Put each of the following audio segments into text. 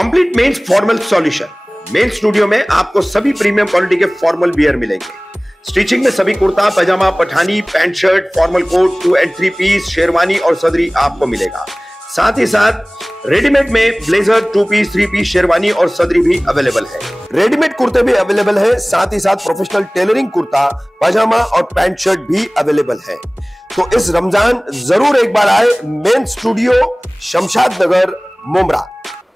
Complete men's formal solution. Men's studio में आपको सभी प्रीमियम क्वालिटी के फॉर्मल वियर मिलेंगे। स्टिचिंग में सभी kurta, pyjama, Pathani, pant shirt, formal coat, 2 and 3 piece, sherwani और सदरी आपको मिलेगा। साथ ही साथ रेडीमेड में ब्लेजर, 2 पीस, 3 पीस, शेरवानी और सदरी भी अवेलेबल है। रेडीमेड कुर्ते भी अवेलेबल है। साथ ही साथ प्रोफेशनल टेलरिंग कुर्ता, पजामा और पैंट शर्ट भी अवेलेबल है। तो इस रमजान जरूर एक बार आए मेंस स्टूडियो, शमशाद नगर, मुमरा।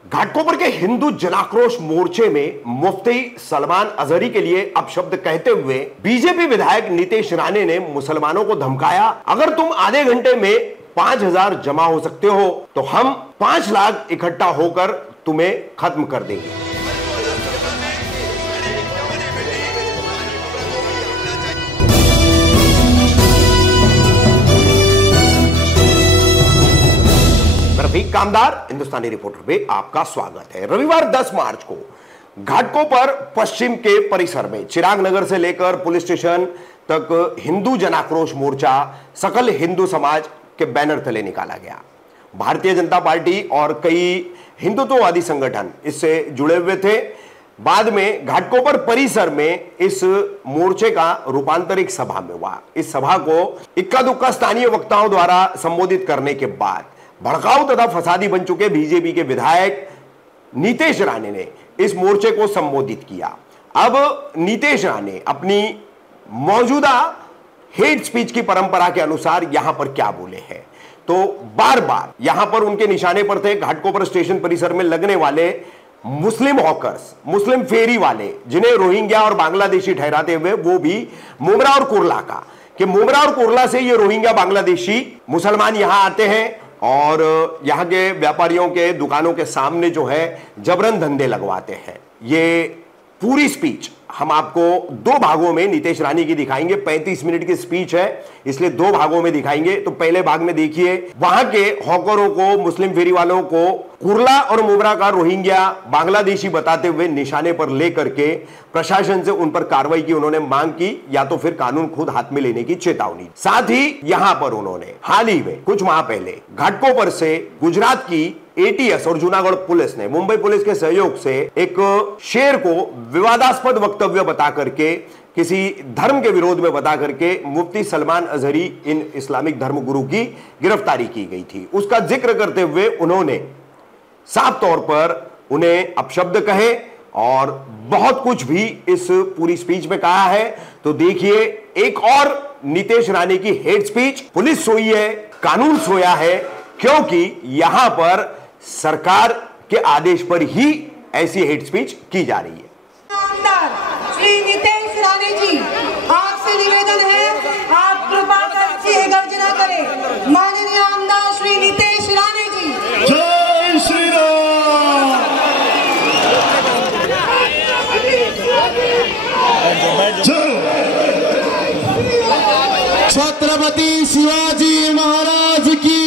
घाटकोपर के हिंदू जनाक्रोश मोर्चे में मुफ्ती सलमान अजहरी के लिए अपशब्द कहते हुए बीजेपी विधायक नितेश राणे ने मुसलमानों को धमकाया, अगर तुम आधे घंटे में 5000 जमा हो सकते हो तो हम 5 लाख इकट्ठा होकर तुम्हें खत्म कर देंगे। रफीक कामदार, हिंदुस्तानी रिपोर्टर में आपका स्वागत है। रविवार 10 मार्च को घाटकोपर पश्चिम के परिसर में चिराग नगर से लेकर पुलिस स्टेशन तक हिंदू जनाक्रोश मोर्चा सकल हिंदू समाज के बैनर तले निकाला गया। भारतीय जनता पार्टी और कई हिंदुत्ववादी संगठन इससे जुड़े हुए थे। बाद में घाटकोपर परिसर में इस मोर्चे का रूपांतर एक सभा में हुआ। इस सभा को इक्का दुक्का स्थानीय वक्ताओं द्वारा संबोधित करने के बाद भड़काऊ तथा फसादी बन चुके बीजेपी के विधायक नितेश राणे ने इस मोर्चे को संबोधित किया। अब नितेश राणे अपनी मौजूदा हेट स्पीच की परंपरा के अनुसार यहां पर क्या बोले हैं, तो बार बार यहां पर उनके निशाने पर थे घाटकोपर स्टेशन परिसर में लगने वाले मुस्लिम हॉकर्स, मुस्लिम फेरी वाले, जिन्हें रोहिंग्या और बांग्लादेशी ठहराते हुए, वो भी मुमरा और कुर्ला का, कि मुमरा और कुर्ला से ये रोहिंग्या बांग्लादेशी मुसलमान यहां आते हैं और यहां के व्यापारियों के दुकानों के सामने जो है जबरन धंधे लगवाते हैं। ये पूरी स्पीच हम आपको 2 भागों में नितेश राणे की दिखाएंगे। 35 मिनट की स्पीच है, इसलिए 2 भागों में दिखाएंगे। तो पहले भाग में देखिए वहां के हॉकरों को, मुस्लिम फेरी वालों को कुर्ला और मुमरा का रोहिंग्या बांग्लादेशी बताते हुए निशाने पर लेकर के प्रशासन से उन पर कार्रवाई की उन्होंने मांग की, या तो फिर कानून खुद हाथ में लेने की चेतावनी। साथ ही यहां पर उन्होंने हाल ही में कुछ माह पहले घाटकोपर से गुजरात की एटीएस और जूनागढ़ पुलिस ने मुंबई पुलिस के सहयोग से एक शेर को विवादास्पद वक्तव्य बता करके, किसी धर्म के विरोध में बता करके मुफ्ती सलमान अजहरी, इन इस्लामिक धर्म गुरु की गिरफ्तारी की गई थी। उसका जिक्र करते हुए उन्होंने साफ तौर पर उन्हें अपशब्द कहे और बहुत कुछ भी इस पूरी स्पीच में कहा है। तो देखिए एक और नितेश राणे की हेट स्पीच। पुलिस सोई है, कानून सोया है, क्योंकि यहां पर सरकार के आदेश पर ही ऐसी हेट स्पीच की जा रही है। श्री नितेश राणे जी, आपसे निवेदन है, आप कृपा कर अच्छी गर्जना करें। माननीय आमदार श्री नितेश राणे जी। जय श्री राम। छत्रपति शिवाजी महाराज की,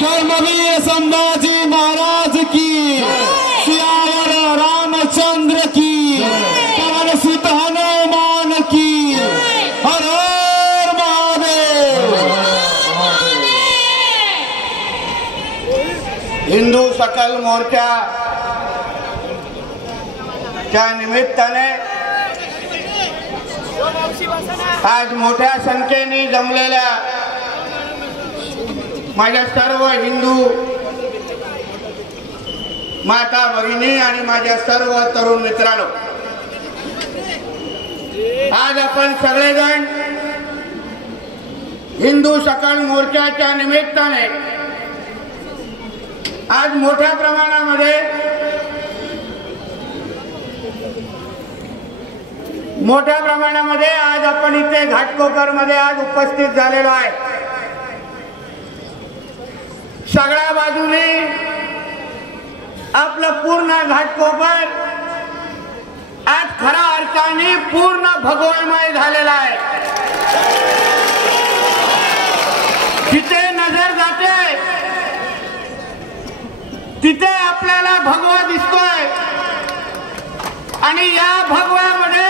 धर्मवीर संभाजी महाराज की, सियावर रामचंद्र की, पवन सुत हनुमान की, हर हर महादेव। हिंदू सकल मोर्चा च्या निमित्ताने आज मोठ्या संख्येने जमलेल्या माझ्या सर्व हिंदू माता भगिनी आणि माझ्या सर्व तरुण मित्रांनो, आज आपण सगळेजण हिंदू सकल मोर्चाच्या निमित्ताने आज मोठ्या प्रमाणामध्ये आज आपण इथे घाटकोपर मध्ये आज उपस्थित झालेलो आहे। सगळ्या बाजूने आपलं पूर्ण घाटकोपर आज खऱ्या अर्थाने पूर्ण भगवामय झालेला आहे। जिथे नजर जाते तिथे आपल्याला भगवा दिसतोय आणि या भगव्यामध्ये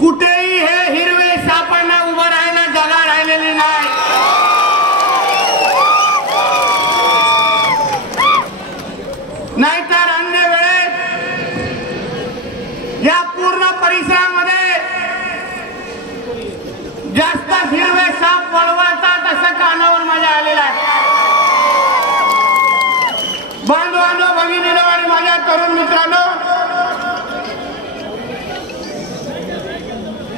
कुठेही हे हिरवे सापांना उभं राहायला जागा राहिलेली नाही। नाहीतर अन्य वेळेस या पूर्ण परिसरामध्ये जास्त हिरवे साप वळवळतात असं कानावर माझ्या आलेलं आहे. बांधवांनो, भगिनींनो आणि माझ्या तरुण मित्रांनो,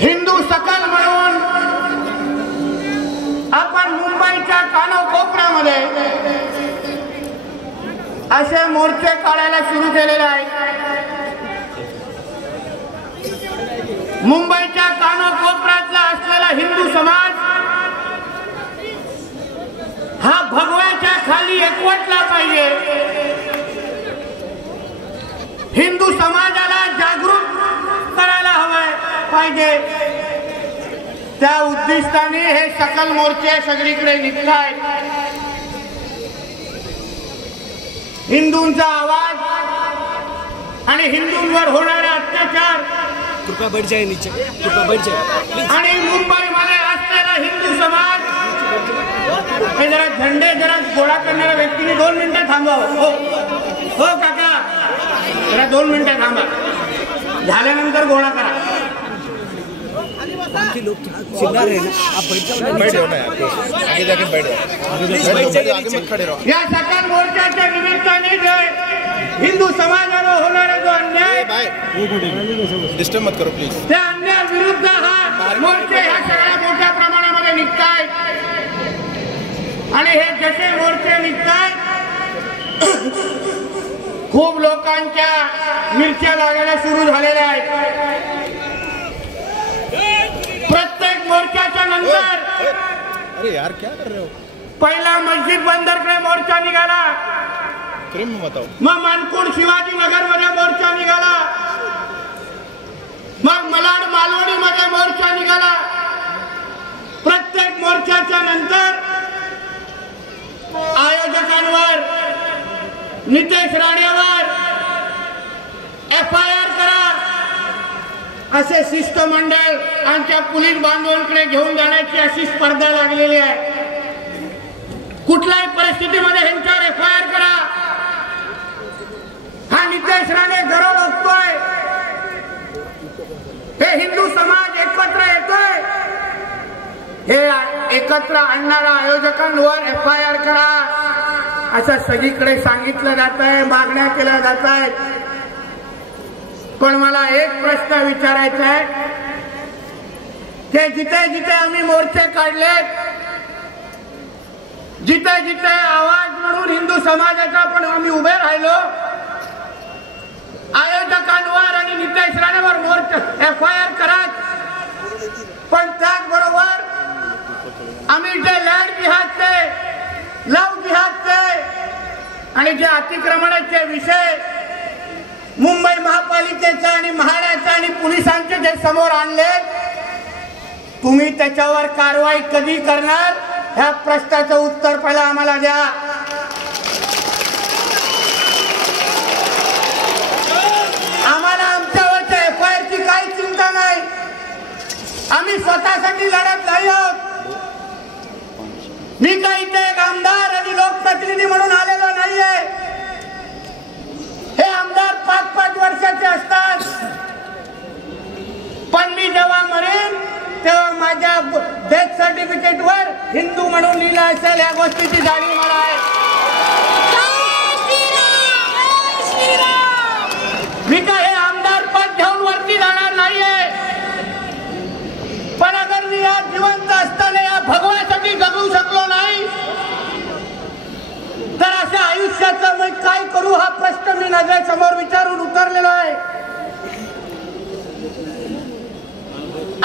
हिंदू सकल म्हणून आपण मुंबईच्या कानाकोपऱ्यामध्ये असे मोर्चे काढायला सुरू केलेले आहेत. मुंबईच्या कानाकोपऱ्यातला असलेला हिंदू समाज हा भगव्याच्या खाली एकवटला पाहिजे. हिंदू समाजाला जागृत करायला हवंय पाहिजे. त्या उद्दिष्टाने हे सकल मोर्चे सगळीकडे निघत आहेत. हिंदूंचा आवाज आणि हिंदूंवर होणारे अत्याचार कृपया बैठ जाए नीचे, कृपया बैठ जाए. आणि मुंबईमध्ये असलेला हिंदू समाज हे जरा झंडे जरा गोळा करणाऱ्या व्यक्तीने 2 मिनिटं थांबावं. हो काका, जरा 2 मिनिटं थांबा, झाल्यानंतर गोळा करा. लोग चिल्ला रहे हैं, आप बैठ जाओ. बैठ जाओ ना, आगे जाके बैठ जाओ, आगे मत खड़े रहो. या सकल मोर्चाच्या निमित्ताने जे हिंदू समाजावर होणारा जो अन्याय, डिस्टर्ब मत करो प्लीज. त्या अन्याय विरुद्ध हा मोर्चे ह्या सगळ्या मोठ्या प्रमाणामध्ये निघतायत. आणि हे जसे मोर्चे निघतायत खूप लोकांच्या मिरच्या लागायला सुरू झालेल्या आहेत. प्रत्येक मोर्चाच्या नंतर अरे यार क्या कर रहे हो. पहिला मस्जिद बंदरकडे मोर्चा निघाला, क्रीम बताओ. मग मानकुड शिवाजीनगर मध्ये मोर्चा निघाला, मग मलाड मालवणी मध्ये मोर्चा निघाला. प्रत्येक मोर्चाच्या नंतर आयोजकांवर, नितेश राणेवर FIR करा असे शिष्टमंडळ आमच्या पोलीस बांधवांकडे घेऊन जाण्याची अशी स्पर्धा लागलेली आहे. कुठल्याही परिस्थितीमध्ये ह्यांच्यावर FIR करा. हा नितेश राणे गरव बघतोय, हे हिंदू समाज एकत्र येतोय, हे एकत्र आणणाऱ्या आयोजकांवर FIR करा असं सगळीकडे सांगितलं जात आहे, मागण्या केल्या जात आहेत. पण मला एक प्रश्न विचारायचा आहे की जिथे जिथे आम्ही मोर्चे काढले, जिथे जिथे आवाज म्हणून हिंदू समाजाचा पण आम्ही उभे राहिलो, आयोजकांवर आणि नितेश राणेवर मोर्चा FIR करत, पण त्याचबरोबर आम्ही जे लँड जिहादचे, लव जिहादचे आणि जे अतिक्रमणाचे विषय मुंबई महापालिकेचा आणि म्हाडाचा आणि पोलिसांचे जे समोर आणले, तुम्ही त्याच्यावर कारवाई कधी करणार ह्या प्रश्नाचं उत्तर पहिला आम्हाला द्या. आम्हाला आमच्यावरच्या FIR ची काही चिंता नाही. आम्ही स्वतःसाठी लढत नाही आहोत. मी काही इथे एक आमदार आणि लोकप्रतिनिधी म्हणून आलेलो नाहीये. हे आमदार 5-5 वर्षाचे असतात, पण मी जेव्हा मरेन तेव्हा माझ्या डेथ सर्टिफिकेटवर हिंदू म्हणून लिहिलं असेल. या गोष्टीची जाणीव मला आहे. मी काय हे आमदार पद घेऊन वरती जाणार नाहीये, पण अगर मी या जिवंत असताना या भगवासाठी जगू शकलो नाही तर अशा आयुष्याचं मी काय करू हा प्रश्न मी नजरेसमोर विचारून उतरलेलो आहे.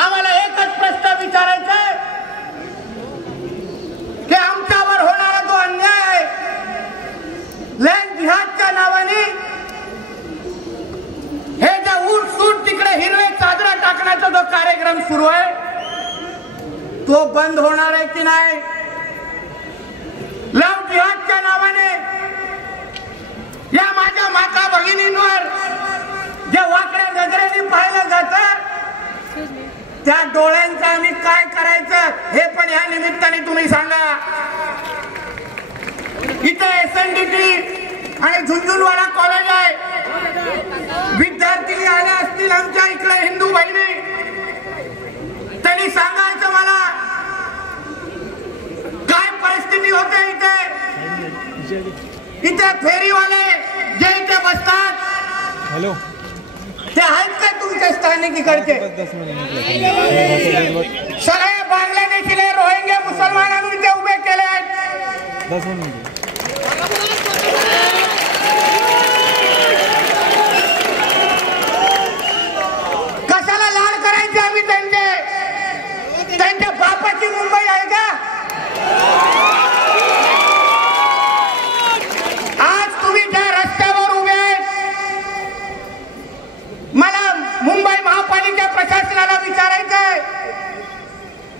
आम्हाला एकच प्रश्न विचारायचा आहे की आमच्यावर होणारा जो अन्याय आहे, लँड जिहादच्या नावाने हे जे उठ तिकडे हिरवे चादरा टाकण्याचा जो कार्यक्रम सुरू आहे तो बंद होणार आहे की नाही. लव जिहादच्या नावाने या माझ्या माता भगिनींवर जे वाकड्या नजरेने पाहिलं जातं त्या डोळ्यांचं आम्ही काय करायचं हे पण या निमित्ताने तुम्ही सांगा. इथे SNDT आणि झुंझुनवाडा कॉलेज इथे फेरीवाले जे इथे बसतात हॅलो ते आहेत का तुमचे स्थानिक इकडचे? सगळे बांगलादेशीले रोहिंग्या मुसलमानांनी इथे उभे केले आहेत. 10 मिनिट कशाला लाड करायचे आम्ही त्यांचे? त्यांच्या बापाची मुंबई आहे का? आज तुम्ही ज्या रस्त्यावर उभे आहेत, मला मुंबई महापालिका प्रशासनाला विचारायचंय,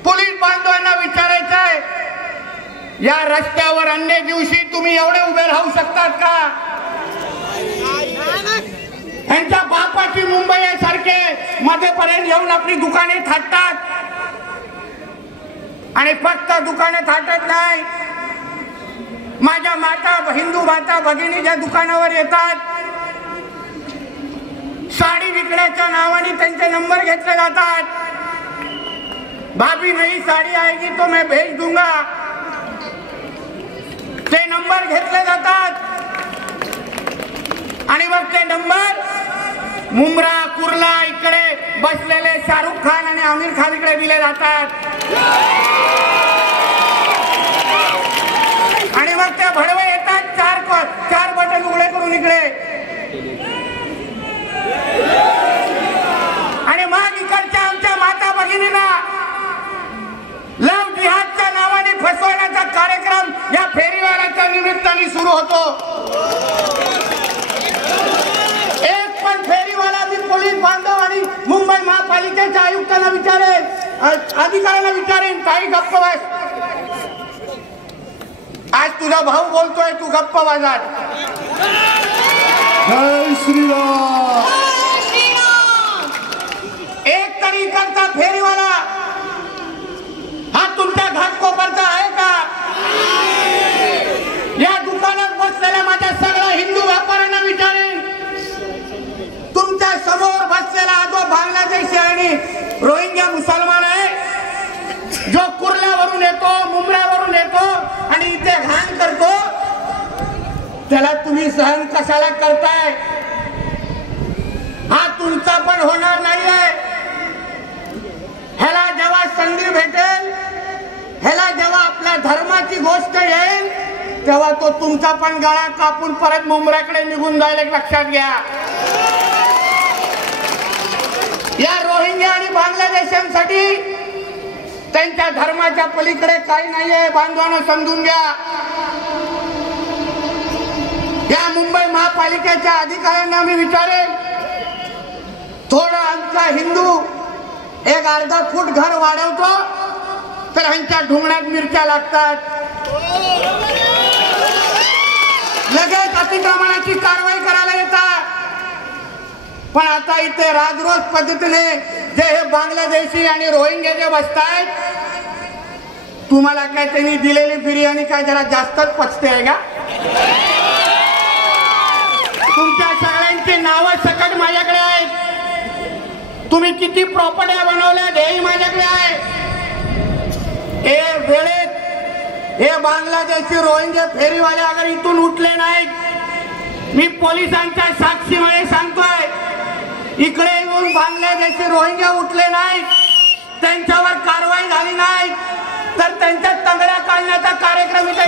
पोलीस बांधवांना विचारायचंय, या रस्त्यावर अन्य दिवशी तुम्ही एवढे उभे राहू शकतात का? यांच्या बापाची मुंबई सारखे मध्यपर्यंत येऊन आपली दुकाने थाटतात आणि फक्त दुकाने थाटत नाही, माझ्या माता हिंदू माता भगिनी ज्या दुकानावर येतात, साडी विकण्याच्या नावाने त्यांचे नंबर घेतले जातात. भाभी नई साड़ी आएगी तो मैं भेज दूंगा, ते नंबर घेतले जातात आणि मग ते नंबर मुंब्रा कुर्ला इकडे बसलेले शाहरुख खान आणि आमिर खान इकडे दिले जातात आणि मग ते भडवे येतात चार बटन उघडे करून इकडे आणि मग इकडच्या आमच्या माता भगिनींना लव जिहादच्या नावाने फसवण्याचा कार्यक्रम या फेरीवाल्याच्या निमित्ताने सुरू होतो. एक पण फेरीवाला मी पोलीस बांधव आणि मुंबई महापालिकेच्या आयुक्तांना विचारेन, अधिकाऱ्यांना विचारेन, काही गप्प बस. आज तुझा भाऊ बोलतोय, तू गप्प बसा. जय श्रीराम. एक तरी करता फेरीवाला हा तुमच्या घाटकोपरचा आहे का? या दुकानात बसलेल्या माझ्या सगळ्या हिंदू व्यापाऱ्यांना विचारेन, तुमच्या समोर बसलेला जो बांगलादेशी आणि रोहिंग्या मुसलमान आहे, जो कुर्ल्यावरून येतो, मुंब्र्यावरून येतो आणि इथे घाण करतो, त्याला तुम्ही सहन कशाला करताय? हा तुमचा पण होणार नाहीये. ह्याला जेव्हा संधी भेटेल, ह्याला जेव्हा आपल्या धर्माची गोष्ट येईल, तेव्हा तो तुमचा पण गळा कापून परत मुंब्र्याकडे निघून जाईल, एक लक्षात घ्या. या रोहिंग्या आणि बांगलादेशांसाठी त्यांच्या धर्माच्या पलीकडे काही नाहीये, बांधवांना समजून घ्या. या मुंबई महापालिकेच्या अधिकाऱ्यांना मी विचारेन, थोडं आमचा हिंदू एक अर्धा फूट घर वाढवतो तर ह्यांच्या ढुंगणात मिरच्या लागतात, लगेच अतिक्रमणाची कारवाई करायला येतात. पण आता इथे राजरोस पद्धतीने जे हे बांगलादेशी आणि रोहिंग्या जे बसतायत, तुम्हाला काय त्यांनी दिलेली बिर्याणी काय जरा जास्तच पचते आहे का? तुमच्या सगळ्यांची नावं सकट माझ्याकडे आहेत, तुम्ही किती प्रॉपर्ट्या बनवल्या हेही माझ्याकडे आहे. हे वेळेत हे बांगलादेशी रोहिंग्या फेरीवाले अगर इथून उठले नाहीत, मी पोलिसांच्या साक्षीमुळे सांगतोय, इकडे येऊन बांगलादेशी रोहिंग्या उठले नाहीत, त्यांच्यावर कारवाई झाली नाही तर त्यांच्या तंगड्या काढण्याचा कार्यक्रम इथे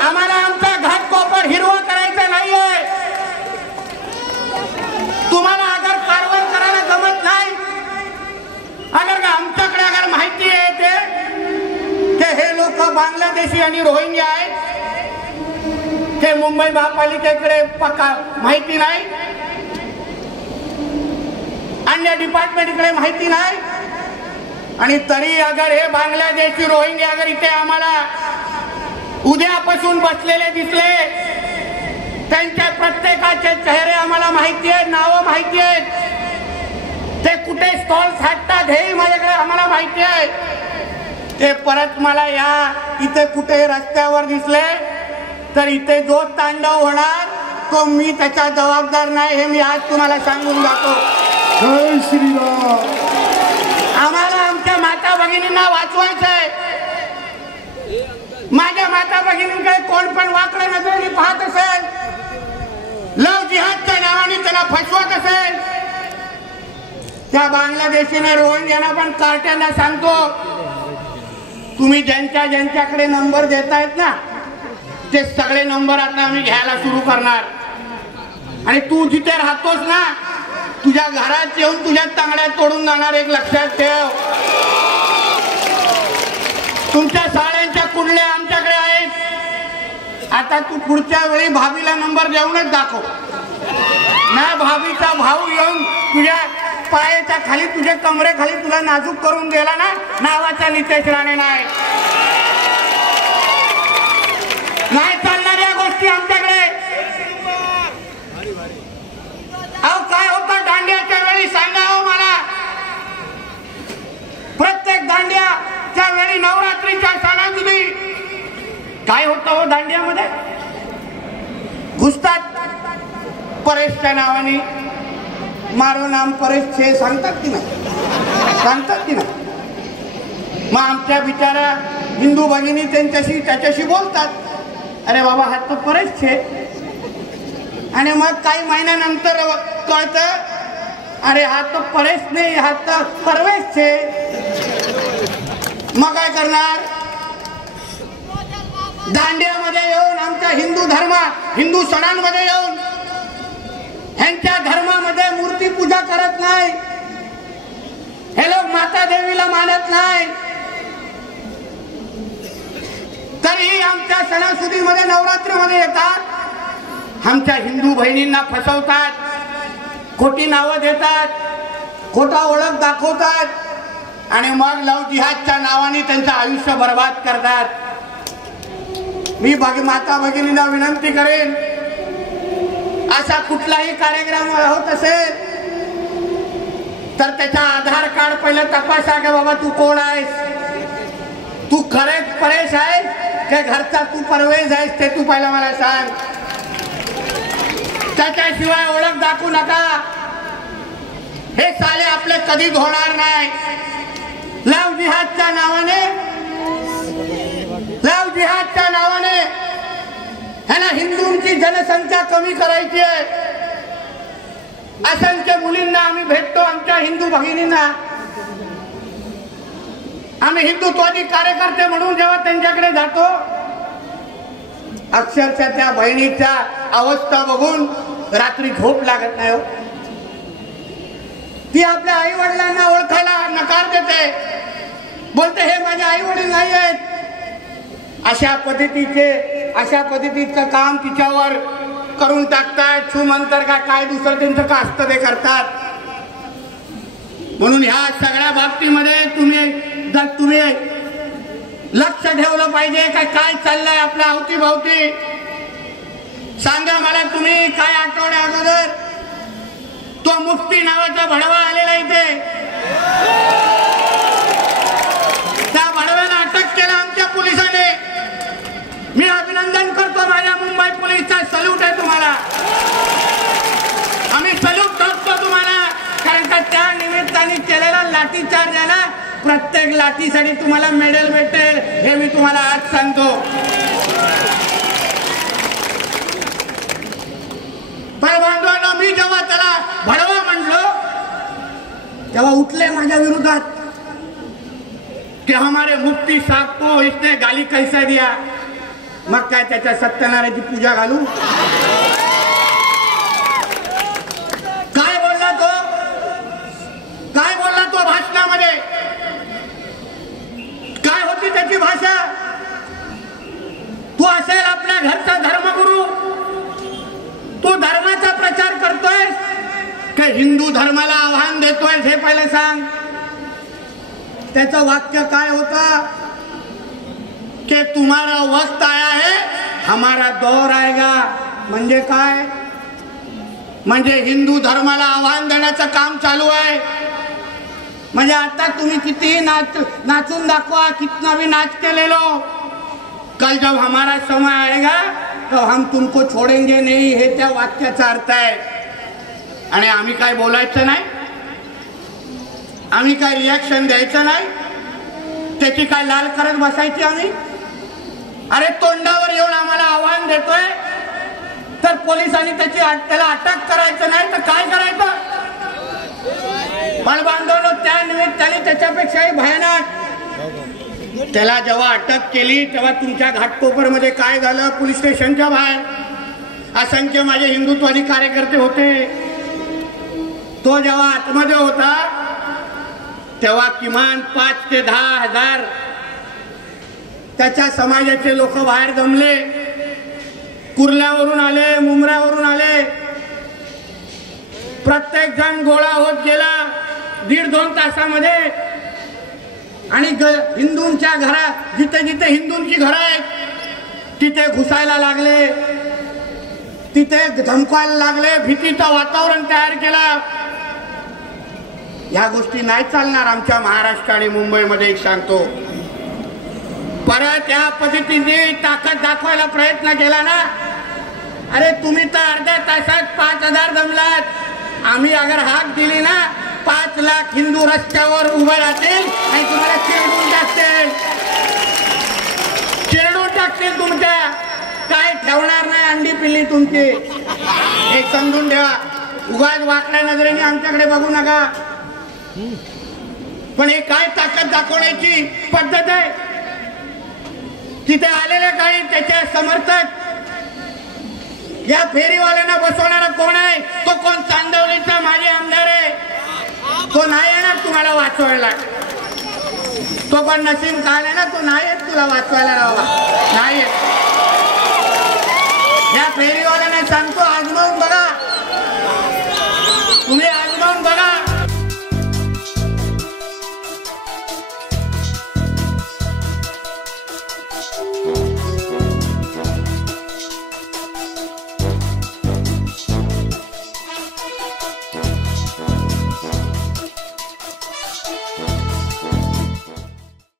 आम्हाला आमचा घाटकोपर हिरवा करायचा नाहीये. तुम्हाला अगर कारवाई करायला जमत नाही, अगर आमच्याकडे अगर माहिती आहे ते हे लोक बांगलादेशी आणि रोहिंग्या आहेत, ते मुंबई महापालिकेकडे पक्का माहिती नाही, अन्य डिपार्टमेंटकडे माहिती नाही, आणि तरी अगर हे बांगलादेशी रोहिंग्या अगर इथे आम्हाला उद्यापासून बसलेले दिसले, त्यांच्या प्रत्येकाचे चेहरे आम्हाला माहिती आहेत, नावं माहिती आहेत, ते कुठे स्टॉल थाटतात हेही माझ्याकडे आम्हाला माहिती आहे. ते परत मला या इथे कुठे रस्त्यावर दिसले तर इथे जो तांडव होणार तो मी त्याचा जबाबदार नाही, हे मी आज तुम्हाला सांगून जातो. जय श्रीराम. आम्हाला आमच्या माता भगिनी भगिनींना वाचवायचंय. माझ्या माता भगिनींकडे कोण पण वाकडे नजरेने पाहत असेल, लव जिहादच्या नावाने त्यांना फसवत असेल, त्या बांगलादेशीने रोहिंग्यांना पण कार्ट्यांना सांगतो, तुम्ही ज्यांच्याकडे नंबर देतायत ना ते सगळे नंबर आता आम्ही घ्यायला सुरू करणार. आणि तू जिथे राहतोस ना तुझ्या घरात येऊन तुझ्या तांगड्या तोडून जाणार. एक लक्षात ठेव. तुमच्या साड्यांच्या कुंडल्या आमच्याकडे आहेत. आता तू पुढच्या वेळी भाभीला नंबर देऊनच दाखव ना. भाभीचा भाऊ येऊन तुझ्या पायाच्या खाली तुझ्या कमरे खाली तुला नाजूक करून दिला ना, नावाचा नितेश राणे नाही. नाही चालणार या गोष्टी आमच्याकडे. अहो काय होतं दांडियाच्या वेळी सांगा हो मला. प्रत्येक दांडियाच्या वेळी नवरात्रीच्या सणासुदी काय होतं हो दांडियामध्ये? घुसतात परेशच्या नावाने. मारो नाम परेश छे सांगतात की नाही? सांगतात की नाही? मग आमच्या बिचारा हिंदू भगिनी त्याच्याशी बोलतात, अरे बाबा हा तो परेश छे. आणि मग काही महिन्यानंतर कळतं, अरे हा तो परेश नाही, हा तर परवेश छे. मग काय करणार? दांडियामध्ये येऊन आमच्या हिंदू सणांमध्ये येऊन ह्यांच्या धर्मामध्ये मूर्ती पूजा करत नाही. हे लोक माता देवीला मानत नाही. तरीही आमच्या सणासुदीमध्ये नवरात्रीमध्ये येतात, आमच्या हिंदू बहिणींना फसवतात, खोटी नावं देतात, खोटा ओळख दाखवतात आणि मग लव जिहादच्या नावाने त्यांचं आयुष्य बर्बाद करतात. मी माता भगिनींना विनंती करेन, असा कुठलाही कार्यक्रम होत असेल तर त्याचा आधार कार्ड पहिलं तपासा की बाबा तू कोण आहेस, तू खरेच परेश आहेस की घरचा तू परवेश आहेस ते तू पहिला मला सांग. त्याच्याशिवाय ओळख दाखवू नका. हे साले आपले कधीच होणार नाही. लव जिहादच्या नावाने ह्याला हिंदूंची जनसंख्या कमी करायची आहे. असंख्य मुलींना आम्ही भेटतो, आमच्या हिंदू भगिनींना. आम्ही हिंदुत्वादी कार्यकर्ते म्हणून जेव्हा त्यांच्याकडे जातो, अक्षरशः त्या बहिणीच्या अवस्था बघून रात्री झोप लागत नाही हो. ती आपल्या आई वडिलांना ओळखायला नकार देते, बोलते हे माझे आई वडील नाही आहेत. अशा पद्धतीचं काम तिच्यावर करून टाकतात. छूमंतर का काय दुसरं त्यांचं का असतं ते करतात. म्हणून ह्या सगळ्या बाबतीमध्ये तुम्ही लक्ष ठेवलं पाहिजे. काय चाललंय आपल्या अवतीभवती. सांगा मला तुम्ही, काय आठवड्या अगोदर तो मुफ्ती नावाचा भडवा आलेला इथे, त्या भडव्याला अटक केलं आमच्या पोलिसांनी. मी अभिनंदन करतो माझ्या मुंबई पोलीसचा. सल्यूट आहे तुम्हाला. आम्ही सल्यूट करतो तुम्हाला, कारण का त्या निमित्ताने केलेला लाठीचार्ज आहे ना, प्रत्येक लाठीसाठी तुम्हाला मेडल भेटेल हे मी तुम्हाला आज सांगतो. बांधवांनो, मी जेव्हा त्याला भडवा म्हणलो तेव्हा उठले माझ्या विरोधात की हमारे मुफ्ती साहब को इसने गाली कैसा दिया. मग काय त्याच्या सत्यनारायणाची पूजा घालू? काय बोलला तो भाषणामध्ये? काय होती त्याची भाषा? तू असेल आपल्या घरचा धर्मगुरू, तू धर्माचा प्रचार करतोय की हिंदू धर्माला आव्हान देतोय हे पहिले सांग. त्याचं वाक्य काय होतं कि तुम्हारा वक्त आया है, हमारा दौर आएगा. म्हणजे काय? म्हणजे हिंदू धर्माला आव्हान देण्याचं काम चालू आहे. म्हणजे आता तुम्ही किती नाचून दाखवा, कितना भी नाच के ले लो, कल जब हमारा समय आएगा तो हम तुमको छोडेंगे नहीं. हे त्या वाक्याचा अर्थ आहे. आणि आम्ही काय बोलायचं नाही, आम्ही काय रिॲक्शन द्यायचं नाही. त्याची काय लाल करत बसायची आम्ही? अरे तोंडावर येऊन आम्हाला आव्हान देतोय तर पोलिसांनी त्याला अटक करायचं नाही तर काय करायचं? पण बांधवनो, त्या निमित्ताने त्याच्यापेक्षाही भयानक, त्याला जेव्हा अटक केली तेव्हा तुमच्या घाटकोपरमध्ये काय झालं? पोलीस स्टेशनच्या बाहेर असंख्य माझे हिंदुत्ववादी कार्यकर्ते होते. तो जेव्हा आतमध्ये होता तेव्हा किमान 5 ते 10 हजार त्याच्या समाजाचे लोक बाहेर जमले. कुर्ल्यावरून आले, मुंब्र्यावरून आले. प्रत्येक जण गोळा होत गेला 1.5-2 तासामध्ये. आणि हिंदूंच्या घरात, जिथे जिथे हिंदूंची घरं आहेत तिथे घुसायला लागले, तिथे धमकायला लागले, भीतीचं वातावरण तयार केलं. या गोष्टी नाही चालणार आमच्या महाराष्ट्र आणि मुंबईमध्ये. एक सांगतो, परत या पद्धतीने ताकद दाखवायला प्रयत्न केला ना, अरे तुम्ही तर अर्ध्या तासात 5,000 जमलात. आम्ही अगर हाक दिली ना 5 लाख हिंदू रस्त्यावर उभे राहतील आणि तुम्हाला चिरडून टाकतील, चिरडून टाकतील. तुमच्या काय ठेवणार नाही अंडी पिल्ली तुमची, हे समजून ठेवा. उगाच वाकड्या नजरेने आमच्याकडे बघू नका. पण हे काय ताकद दाखवण्याची पद्धत आहे? तिथे आलेले काही त्याचे समर्थक, या फेरीवाल्यांना बसवणारा कोण आहे? तो कोण? चांदवलीचा माजी आमदार आहे. तो नाही येणार तुम्हाला वाचवायला. तो कोण? नसीम खान आहे ना, तो नाही येत तुला वाचवायला. राहा नाही येत. या फेरीवाल्यांना सांगतो, आजमावून बघा